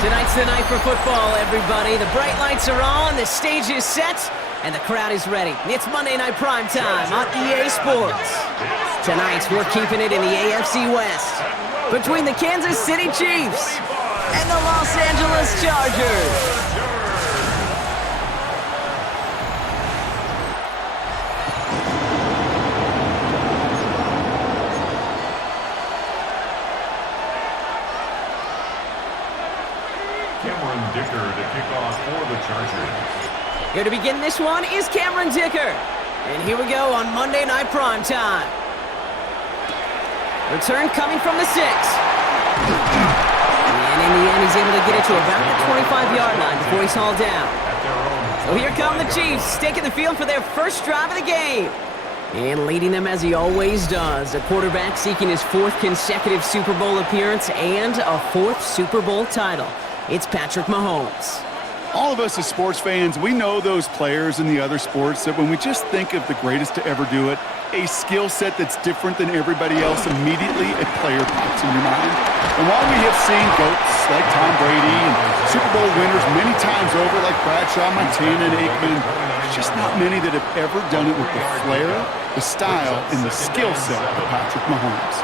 Tonight's the night for football, everybody. The bright lights are on, the stage is set, and the crowd is ready. It's Monday Night Primetime on EA Sports. Tonight, we're keeping it in the AFC West between the Kansas City Chiefs and the Los Angeles Chargers. Here to begin this one is Cameron Dicker. And here we go on Monday Night Primetime. Return coming from the 6. And in the end, he's able to get it to about the 25-yard line before he's hauled down. So here come the Chiefs, taking the field for their first drive of the game. And leading them as he always does, a quarterback seeking his 4th consecutive Super Bowl appearance and a 4th Super Bowl title. It's Patrick Mahomes. All of us as sports fans, we know those players in the other sports that when we just think of the greatest to ever do it, a skill set that's different than everybody else, immediately a player pops in your mind. And while we have seen GOATs like Tom Brady and Super Bowl winners many times over like Bradshaw, Montana, and Aikman, there's just not many that have ever done it with the flair, the style, and the skill set of Patrick Mahomes.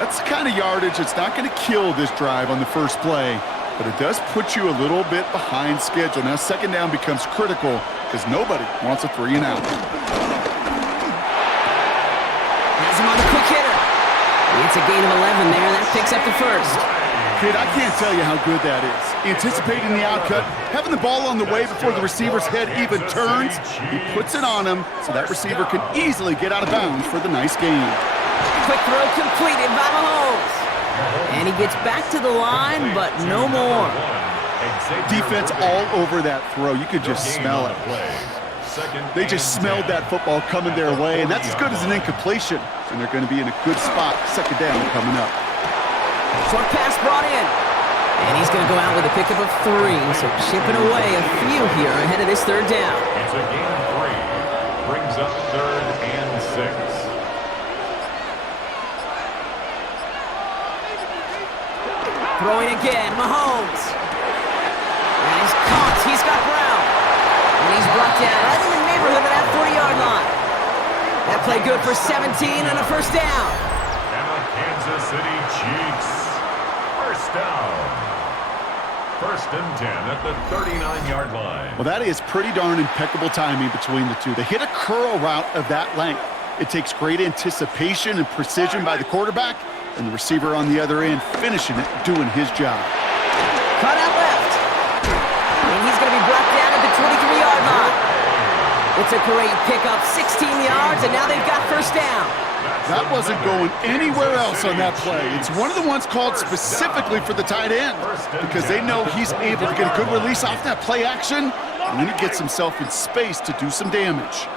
That's the kind of yardage that's not going to kill this drive on the first play, but it does put you a little bit behind schedule. Now, second down becomes critical because nobody wants a 3 and out. Has him on the quick hitter. It's a gain of 11 there. That picks up the first. Kid, I can't tell you how good that is. Anticipating the outcut, having the ball on the way before the receiver's head even turns. He puts it on him so that receiver can easily get out of bounds for the nice gain. Quick throw completed by Mahomes. And he gets back to the line, but no more. Defense all over that throw. You could just smell it. They just smelled that football coming their way, and that's as good as an incompletion. And they're going to be in a good spot, second down coming up. Short pass brought in. And he's going to go out with a pickup of 3, so chipping away a few here ahead of this third down. It's a gain of 3. Brings up 3rd and 6. Throwing again, Mahomes. And he's caught. He's got Brown. And he's brought down right in the neighborhood of that 40-yard line. That play good for 17 and a first down. And the Kansas City Chiefs. First down. 1st and 10 at the 39-yard line. Well, that is pretty darn impeccable timing between the two. They hit a curl route of that length. It takes great anticipation and precision by the quarterback, and the receiver on the other end finishing it, doing his job. Cut out left. And he's going to be brought down at the 23-yard line. It's a great pickup, 16 yards, and now they've got first down. That wasn't going anywhere else on that play. It's one of the ones called specifically for the tight end because they know he's able to get a good release off that play action, and then he gets himself in space to do some damage.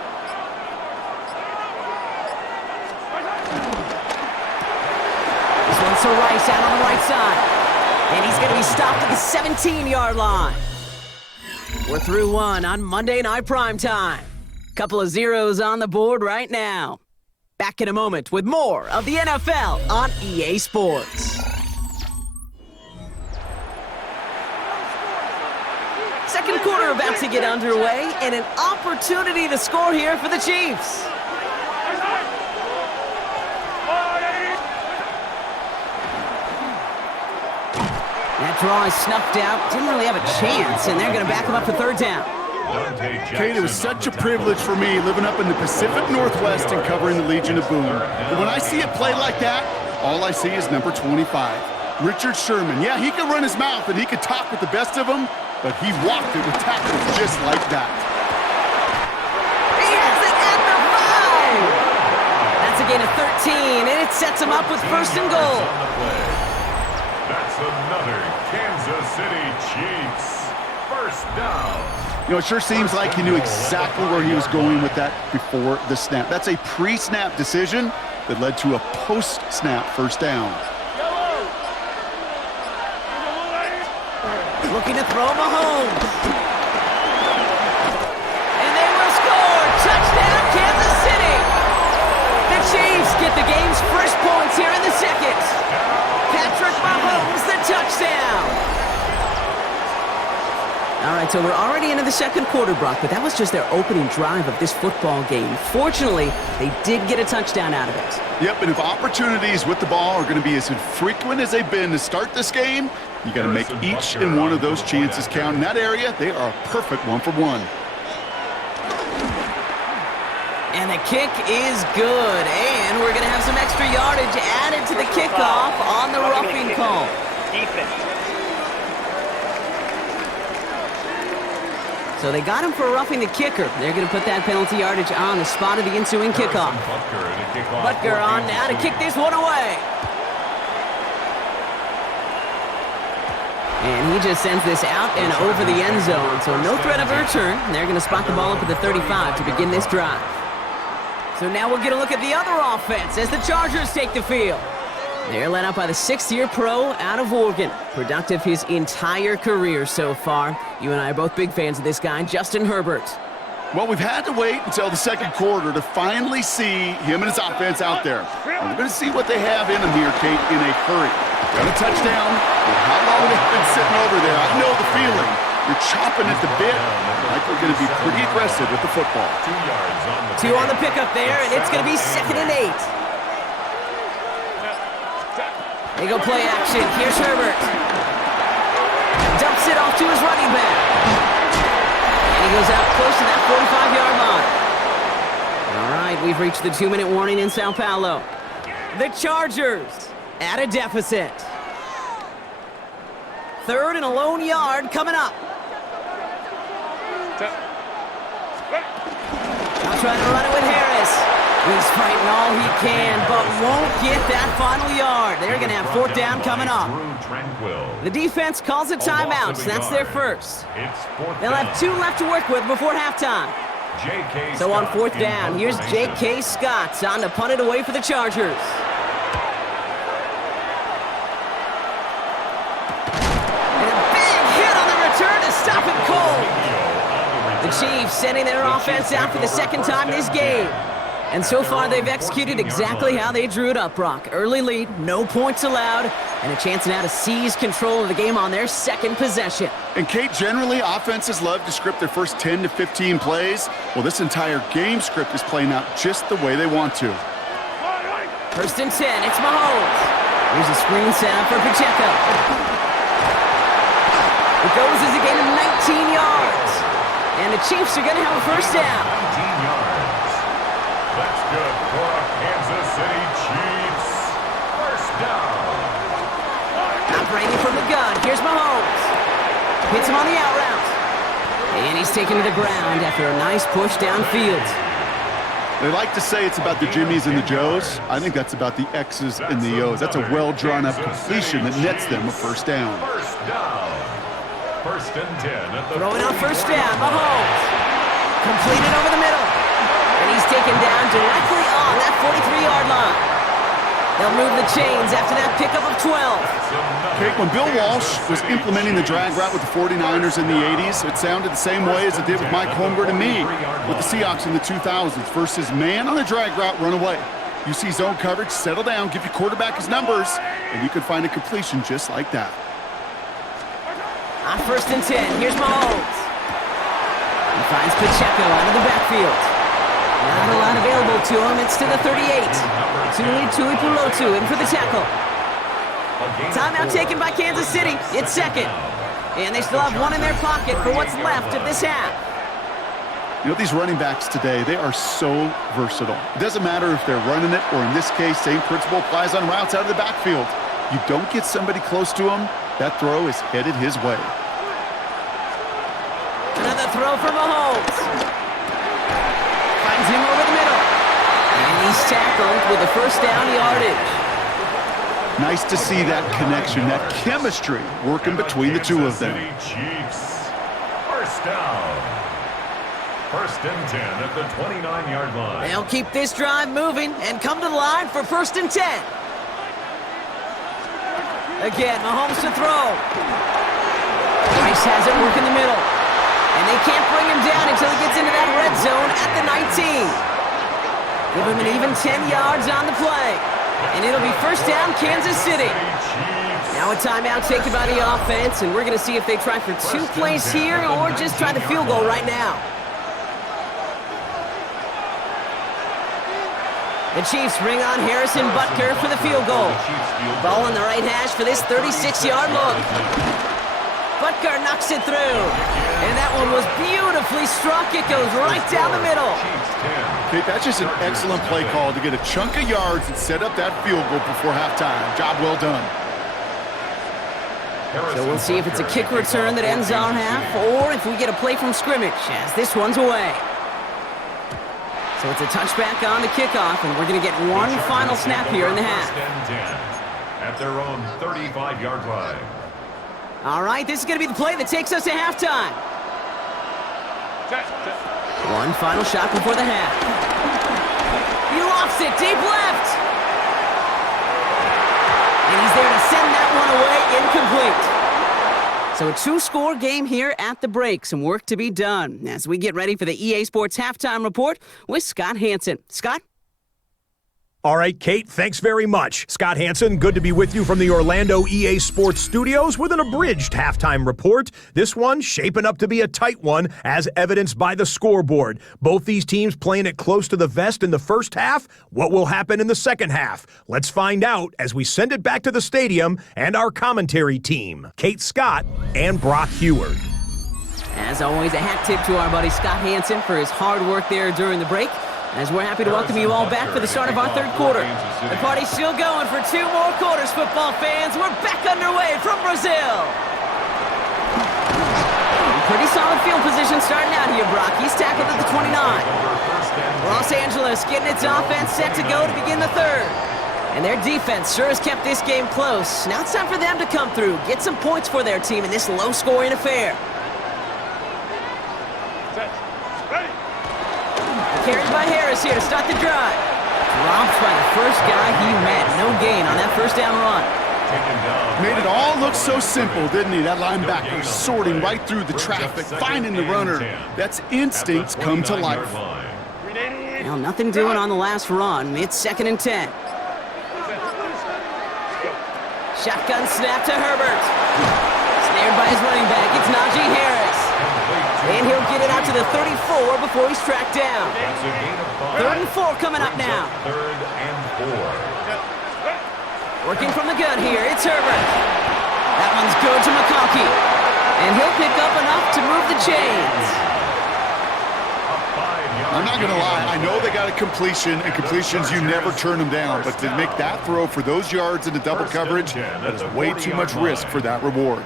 So Rice out on the right side. And he's going to be stopped at the 17-yard line. We're through one on Monday Night Primetime. Couple of zeros on the board right now. Back in a moment with more of the NFL on EA Sports. Second quarter about to get underway, and an opportunity to score here for the Chiefs. That draw is snuffed out. Didn't really have a chance, and they're going to back him up for third down. Kate, it was such a privilege for me living up in the Pacific Northwest and covering the Legion of Boom. But when I see a play like that, all I see is number 25, Richard Sherman. Yeah, he could run his mouth and he could talk with the best of them, but he walked it with tackles just like that. He has it at the 5! That's a gain of 13, and it sets him up with first and goal. That's another Kansas City Chiefs first down. You know, it sure seems like he knew exactly where he was going with that before the snap. That's a pre-snap decision that led to a post-snap first down. Looking to throw Mahomes. And they will score. Touchdown, Kansas City. The Chiefs get the game's first points here in the second. Patrick Mahomes, the touchdown. All right, so we're already into the second quarter, Brock, but that was just their opening drive of this football game. Fortunately, they did get a touchdown out of it. Yep, and if opportunities with the ball are going to be as infrequent as they've been to start this game, you got to make each and one of those chances count. In that area, they are a perfect 1-for-1. And the kick is good, and we're going to have some extra yardage added to the kickoff on the roughing call. So they got him for roughing the kicker. They're going to put that penalty yardage on the spot of the ensuing kickoff. Butker on now to kick this one away. And he just sends this out and over the end zone. So no threat of a return. They're going to spot the ball up at the 35 to begin this drive. So now we'll get a look at the other offense as the Chargers take the field. They're led out by the sixth-year pro out of Oregon. Productive his entire career so far. You and I are both big fans of this guy, Justin Herbert. Well, we've had to wait until the second quarter to finally see him and his offense out there. And we're going to see what they have in them here, Kate, in a hurry. Got a touchdown. With how long they've been sitting over there, I know the feeling. You're chopping at the bit. Like we're going to be pretty aggressive with the football. 2 on the pickup there, and it's going to be 2nd and 8. They go play action. Here's Herbert. Dumps it off to his running back. And he goes out close to that 45-yard line. All right, we've reached the 2-minute warning in Sao Paulo. The Chargers at a deficit. 3rd and a lone yard coming up. I'll try to run it with Harris. He's fighting all he can, but won't get that final yard. They're going to have 4th down coming up. The defense calls a timeout, so that's their first. They'll have 2 left to work with before halftime. So on 4th down, here's J.K. Scott on to punt it away for the Chargers. And a big hit on the return to stop it cold. The Chiefs sending their offense out for the second time this game. And so far, they've executed exactly how they drew it up, Brock. Early lead, no points allowed, and a chance now to seize control of the game on their second possession. And, Kate, generally, offenses love to script their first 10 to 15 plays. Well, this entire game script is playing out just the way they want to. 1st and 10, it's Mahomes. Here's a screen set up for Pacheco. It goes as a gain of 19 yards. And the Chiefs are going to have a 1st down. 19 yards. That's good for a Kansas City Chiefs. 1st down. Operating from the gun. Here's Mahomes. Hits him on the out route. And he's taken to the ground after a nice push downfield. They like to say it's about the Jimmies and the Joes. I think that's about the X's and the O's. That's a well-drawn-up completion that nets them a 1st down. 1st down. 1st and 10 at the Throwing out 1st down, Mahomes. Completed over the middle. And he's taken down directly on that 43-yard line. They'll move the chains after that pickup of 12. Kate, when Bill Walsh was implementing the drag route with the 49ers in the 80s, it sounded the same way as it did with Mike Holmgren and me with the Seahawks in the 2000s. Versus man on the drag route, run away. You see zone coverage, settle down, give your quarterback his numbers, and you can find a completion just like that. On 1st and 10, here's Mahomes. He finds Pacheco out of the backfield. Not a lot available to him. It's to the 38. Tui Pulotu in for the tackle. Timeout taken by Kansas City. It's 2nd. And they still have 1 in their pocket for what's left of this half. You know, these running backs today, they are so versatile. It doesn't matter if they're running it, or in this case, same principle applies on routes out of the backfield. You don't get somebody close to him, that throw is headed his way. Another throw for Mahomes. Finds him over the middle. And he's tackled with a 1st down yardage. Nice to see that connection, that chemistry working between the two of them. Chiefs. 1st down. 1st and 10 at the 29-yard line. They'll keep this drive moving and come to the line for 1st and 10. Again, Mahomes to throw. Rice has it work in the middle. And they can't bring him down until he gets into that red zone at the 19. Give him an even 10 yards on the play. And it'll be 1st down, Kansas City. Now a timeout taken by the offense, and we're going to see if they try for 2 plays here or just try the field goal right now. The Chiefs bring on Harrison Butker for the field goal. Ball on the right hash for this 36-yard look. Butker knocks it through. And that one was beautifully struck. It goes right down the middle. Okay, that's just an excellent play call to get a chunk of yards and set up that field goal before halftime. Job well done. So we'll see if it's a kick return that ends our half or if we get a play from scrimmage as this one's away. So it's a touchback on the kickoff, and we're going to get one final snap here in the half. At their own 35-yard line. All right, this is going to be the play that takes us to halftime. One final shot before the half. He lofts it deep left. And he's there to send that one away, incomplete. So a 2-score game here at the break. Some work to be done as we get ready for the EA Sports Halftime Report with Scott Hanson. Scott? All right, Kate, thanks very much. Scott Hanson, good to be with you from the Orlando EA Sports Studios with an abridged halftime report. This one shaping up to be a tight one, as evidenced by the scoreboard. Both these teams playing it close to the vest in the first half. What will happen in the second half? Let's find out as we send it back to the stadium and our commentary team, Kate Scott and Brock Heward. As always, a hat tip to our buddy Scott Hanson for his hard work there during the break. As we're happy to welcome you all back for the start of our third quarter. The party's still going for 2 more quarters, football fans. We're back underway from Brazil. Pretty solid field position starting out here, Brock. He's tackled at the 29. Los Angeles getting its offense set to go to begin the third. And their defense sure has kept this game close. Now it's time for them to come through, get some points for their team in this low-scoring affair. Carried by Harris here to start the drive. Dropped by the first guy he met. No gain on that first down run. Made it all look so simple, didn't he? That linebacker sorting right through the traffic, finding the runner. That's instincts come to life. Well, nothing doing on the last run. It's 2nd and 10. Shotgun snap to Herbert. Snared by his running back. It's Najee Harris. And he'll get it out to the 34 before he's tracked down. 3rd and 4 coming up now. 3rd and 4. Working from the gun here, it's Herbert. That one's good to McConkey. And he'll pick up enough to move the chains. I'm not going to lie, I know they got a completion, and completions, you never turn them down. But to make that throw for those yards into double coverage, that is way too much risk for that reward.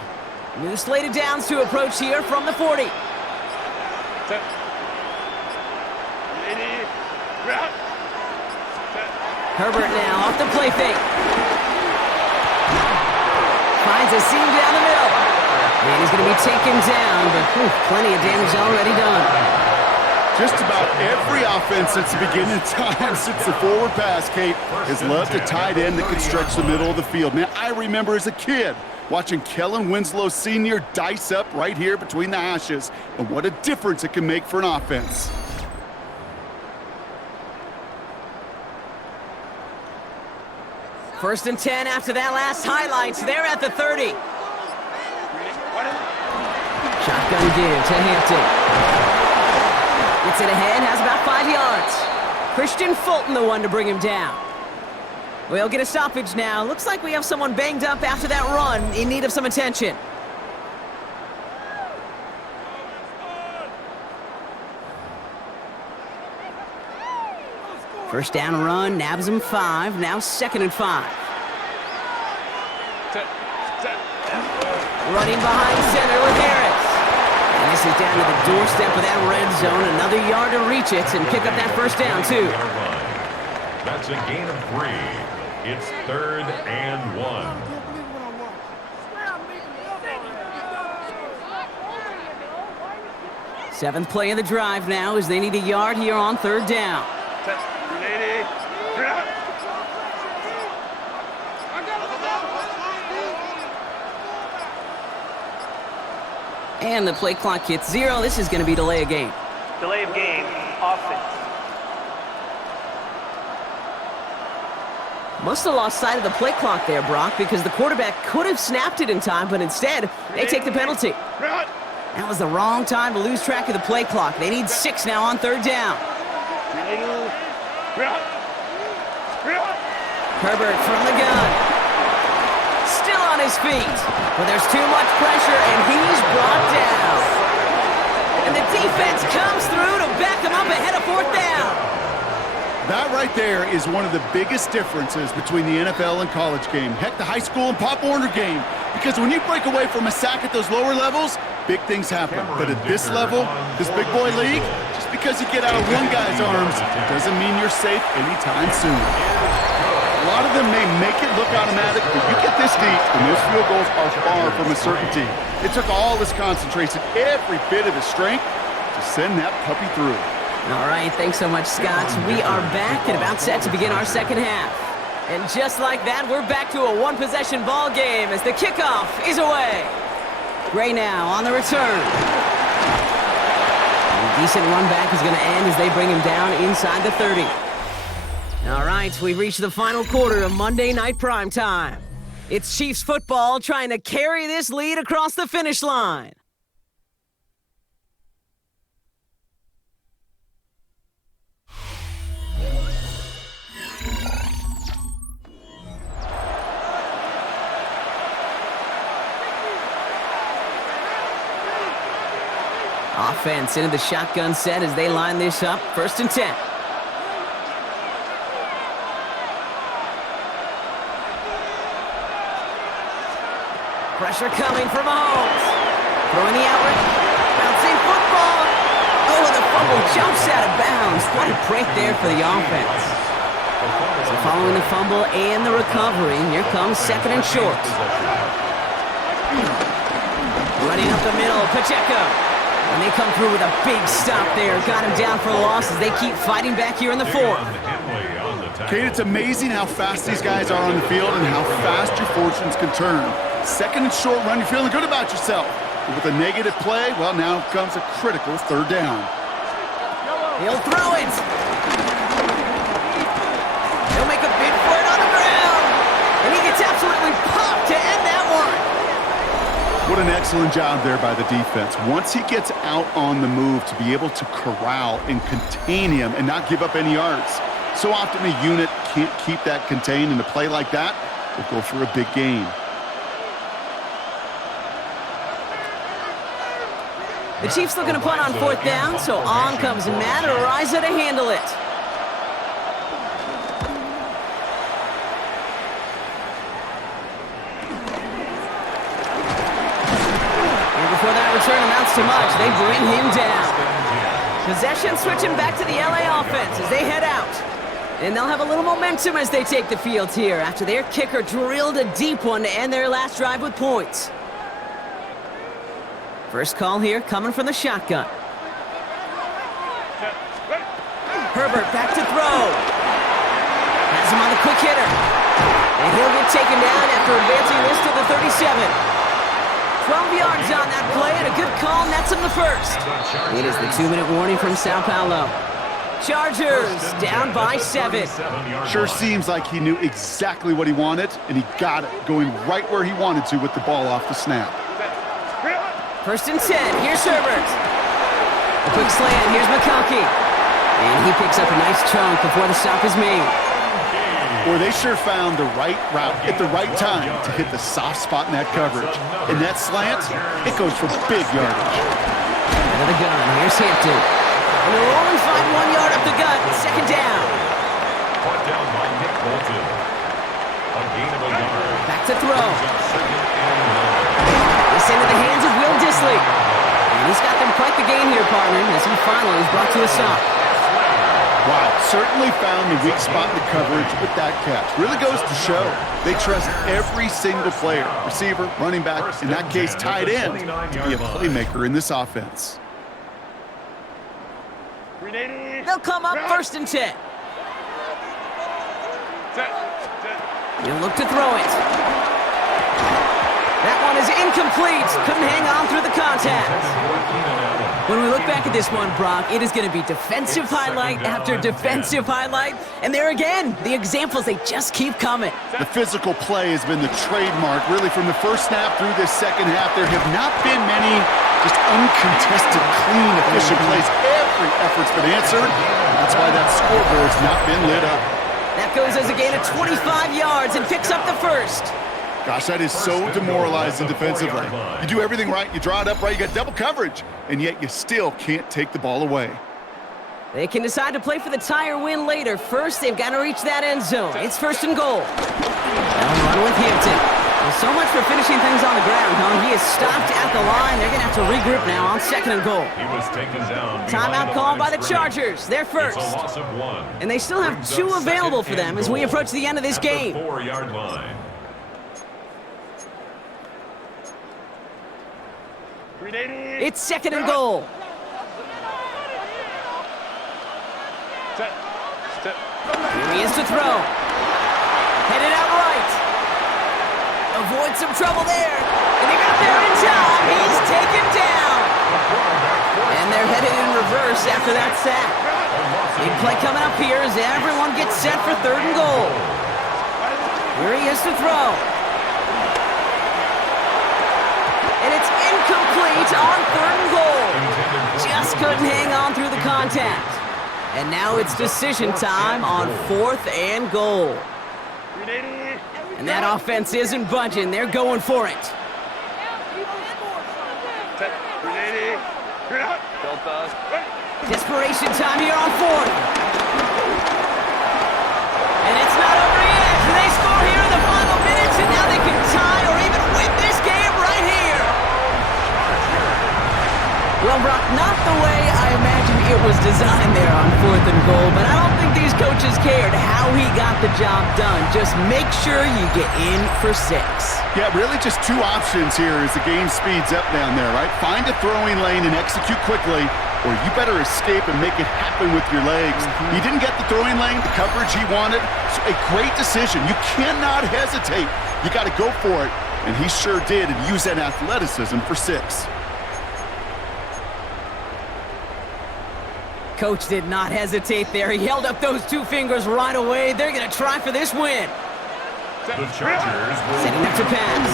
New slated downs to approach here from the 40. Herbert now off the play fake. Finds a seam down the middle. And he's going to be taken down, but plenty of damage already done. Just about every offense since the beginning of time, since the forward pass, Kate, has loved a tight end that could stretch the middle of the field. Man, I remember as a kid watching Kellen Winslow Sr. dice up right here between the hashes, and what a difference it can make for an offense. First and 10 after that last highlights. They're at the 30. Shotgun give to Hampton. Gets it ahead, has about 5 yards. Christian Fulton, the one to bring him down. We'll get a stoppage now. Looks like we have someone banged up after that run in need of some attention. First down run, nabs him 5, now 2nd and 5. Running behind center with Harris. And this is down to the doorstep of that red zone. Another yard to reach it and pick up that first down, too. That's a gain of 3. It's 3rd and 1. Seventh play of the drive now as they need a yard here on 3rd down. And the play clock hits 0. This is going to be delay of game. Delay of game, offense. Must have lost sight of the play clock there, Brock, because the quarterback could have snapped it in time, but instead, they take the penalty. That was the wrong time to lose track of the play clock. They need 6 now on 3rd down. Herbert from the gun. Still on his feet. But there's too much pressure, and he's brought down. And the defense comes through to back him up ahead of 4th down. That right there is one of the biggest differences between the NFL and college game. Heck, the high school and Pop Warner game. Because when you break away from a sack at those lower levels, big things happen. But at this level, this big boy league, just because you get out of one guy's arms doesn't mean you're safe anytime soon. A lot of them may make it look automatic, but you get this deep, and those field goals are far from a certainty. It took all his concentration, every bit of his strength, to send that puppy through. All right, thanks so much, Scott. We are back and about set to begin our second half. And just like that, we're back to a one-possession ball game as the kickoff is away. Gray now on the return. A decent run back is going to end as they bring him down inside the 30. All right, we've reached the final quarter of Monday Night Primetime. It's Chiefs football trying to carry this lead across the finish line. Offense into the shotgun set as they line this up. 1st and 10. Pressure coming from Mahomes. Throwing the outlet. Bouncing football. Oh, and the fumble jumps out of bounds. What a break there for the offense. So following the fumble and the recovery, here comes 2nd and short. Running up the middle, Pacheco. And they come through with a big stop there. Got him down for a loss as they keep fighting back here in the 4th. Kate, it's amazing how fast these guys are on the field and how fast your fortunes can turn. 2nd and short run, you're feeling good about yourself. But with a negative play, well, now comes a critical 3rd down. He'll throw it. He'll make a bid for it on the ground. And he gets absolutely popped to end that one. What an excellent job there by the defense. Once he gets out on the move to be able to corral and contain him and not give up any yards. So often a unit can't keep that contained, and a play like that will go for a big gain. The Chiefs looking to punt on 4th down, so on comes Matt Araiza to handle it. And before that return amounts to much, they bring him down. Possession switching back to the LA offense as they head out. And they'll have a little momentum as they take the field here after their kicker drilled a deep one to end their last drive with points. First call here coming from the shotgun. Herbert back to throw. Has him on the quick hitter. And he'll get taken down after advancing this to the 37. 12 yards on that play and a good call nets him the first. It is the 2-minute warning from Sao Paulo. Chargers down by 7. Sure seems like he knew exactly what he wanted, and he got it, going right where he wanted to with the ball off the snap. 1st and 10, here's Herbert. A quick slant, here's McConkey. And he picks up a nice chunk before the stop is made. Boy, they sure found the right route at the right time to hit the soft spot in that coverage. And that slant, it goes for big yardage. Out of the gun, here's Hampton. And they'll only find 1 yard up the gut, 2nd down. Brought down by Nick Bolton. A gain of a yard. Back to throw. This into the hands of Will Dissly. And he's got them quite the gain here, partner, as he finally is brought to a stop. Wow, certainly found the weak spot in the coverage with that catch. Really goes to show they trust every single player, receiver, running back, in that case tight end, to be a playmaker in this offense. They'll come up 1st and 10. He'll look to throw it. That one is incomplete. Couldn't hang on through the contact. When we look back back at this one, Brock, it is going to be defensive highlight after defensive highlight. And there again, the examples, they just keep coming. The physical play has been the trademark, really, from the first snap through this second half. There have not been many just uncontested, clean, efficient plays. Every effort's been answered. That's why that scoreboard's not been lit up. That goes as a gain of 25 yards and picks up the first. Gosh, that is so demoralizing defensively. You do everything right, you draw it up right, you got double coverage, and yet you still can't take the ball away. They can decide to play for the tie or win later. First, they've got to reach that end zone. It's first and goal. They'll run with Hampton. Well, so much for finishing things on the ground, huh? He is stopped at the line. They're going to have to regroup now on second and goal. He was taken down. Timeout called by the Chargers. They're first. It's a loss of 1. And they still have 2 available for them as we approach the end of this game. At the 4-yard line. It's second and goal. Here he is to throw. Headed out right. Avoid some trouble there. And he got there in time. He's taken down. And they're headed in reverse after that sack. Big play coming up here as everyone gets set for third and goal. Here he is to throw. And it's incomplete on third and goal. Just couldn't hang on through the contact. And now it's decision time on fourth and goal. And that offense isn't budging. They're going for it. Desperation time here on fourth. And it's not over yet. They score here in the final minutes, and now they can tie or even win this game right here. Well, Brock, not the way I imagined it was designed there on fourth and goal, but I don't think these coaches cared how he got the job done. Just make sure you get in for 6. Yeah, really just 2 options here as the game speeds up down there, right? Find a throwing lane and execute quickly, or you better escape and make it happen with your legs. He didn't get the throwing lane, the coverage he wanted. So a great decision. You cannot hesitate. You got to go for it, and he sure did, and use that athleticism for 6. Coach did not hesitate there. He held up those 2 fingers right away. They're going to try for this win. The Chargers will setting up to pass.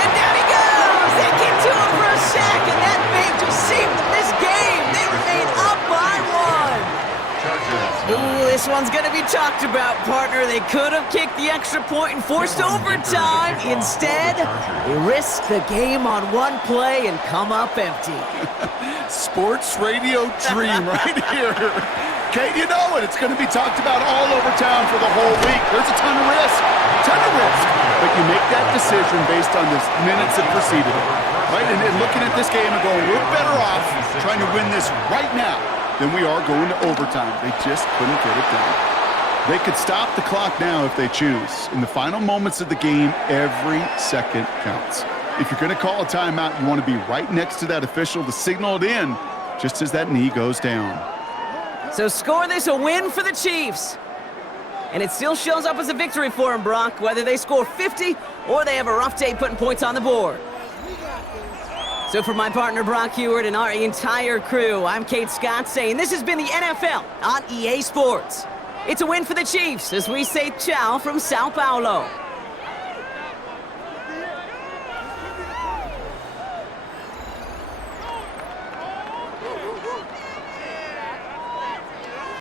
And down he goes! They get to him for a sack, and that may just save them this game. They remain up by 1. Ooh, this one's going to be talked about, partner. They could have kicked the extra point and forced overtime. Instead, they risk the game on 1 play and come up empty. Sports radio dream right here. Kate, you know it. It's going to be talked about all over town for the whole week. There's a ton of risk. But you make that decision based on the minutes that preceded it. Right? And looking at this game and going, we're better off trying to win this right now than we are going to overtime. They just couldn't get it done. They could stop the clock now if they choose. In the final moments of the game, every second counts. If you're going to call a timeout, you want to be right next to that official to signal it in just as that knee goes down. So score this a win for the Chiefs. And it still shows up as a victory for them, Brock, whether they score 50 or they have a rough day putting points on the board. So for my partner Brock Heward and our entire crew, I'm Kate Scott saying this has been the NFL on EA Sports. It's a win for the Chiefs as we say ciao from Sao Paulo.